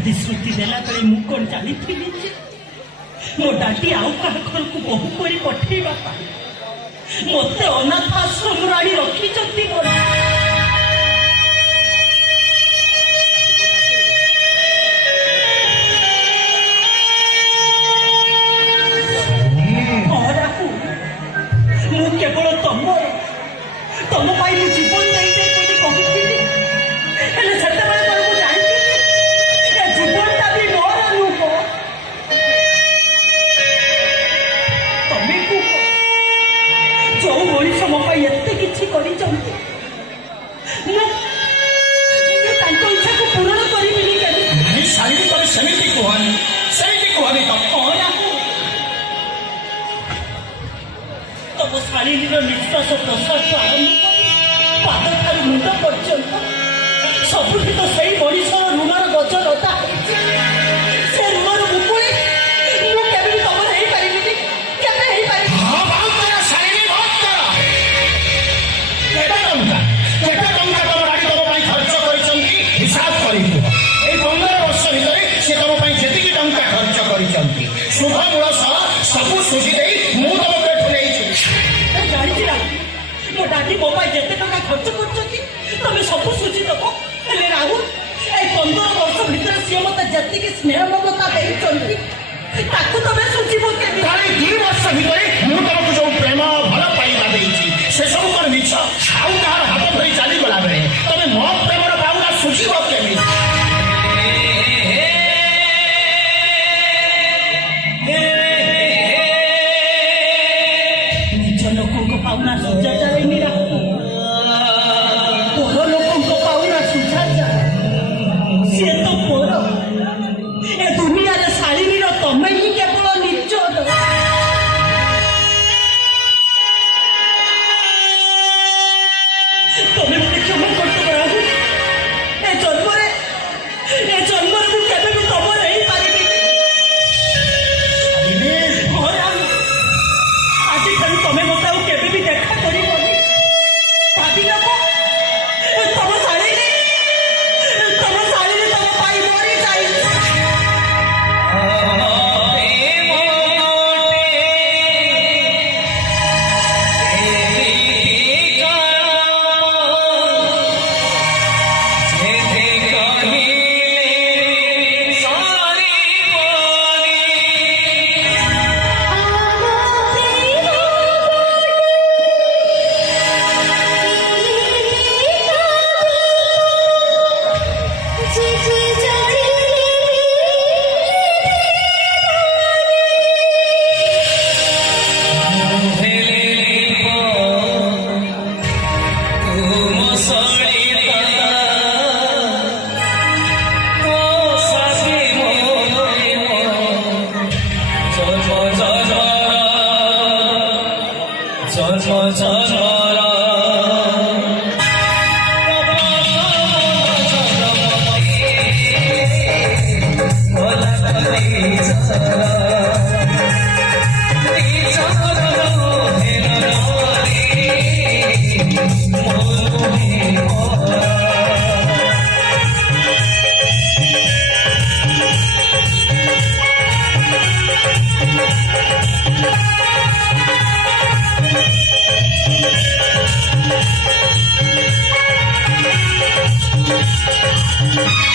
प्रतिश्रुति देला बेले मु कोन जानी थी मो डाटी आउ का घर को बहु करी पठेबा मते अनाथ आश्रम राणी रखी चती केवल तुम तुम जीवन नहीं कहती जीवनटा भी मोर नुह तुम्हें कुह जो मनीष मो एत कि इच्छा को पूरण करी सेमती कहनी कहनी तुम शालिनी निश्वास प्रश्वास आरंभ पाद ठार मुंड पर्यंत सबुठी तो सही मनीष ऋणर गज लता से ऋणर मुकुड़ी मुझे तुम हो पारि खर्च कर हिसाब कर 15 वर्ष भितर से तुम जी टा खर्च कर शुभ मूल सह सबू सुझी मु तुम मो डाटी मो जिते टाँग खर्च कर तुम सब सुझी दब हेले राहुल ए 15 वर्ष भर सी मत जी स्नेह ममता देती तुम सुझब के 2 वर्ष भितर मुझे तुमको जो प्रेम भल पाइबा से सब कौन मिछ आउ कहार हाथ धरी चलीगला बेले तुम मो प्रेमर पाउना सुझब केमी निज लोक पाउना सुझा जाए पर लोक पाउना सुझा जाए सी तो पर ए दुनिया शालिनी तमें ही केवल निज तुम्हें मत क्षमा कर ए जन्म मुझे भी तुम नहीं पारि आज तुम्हें मत आगे भी देखा कर भाभी तुम शालिनी तुम मरी जाए Thank you.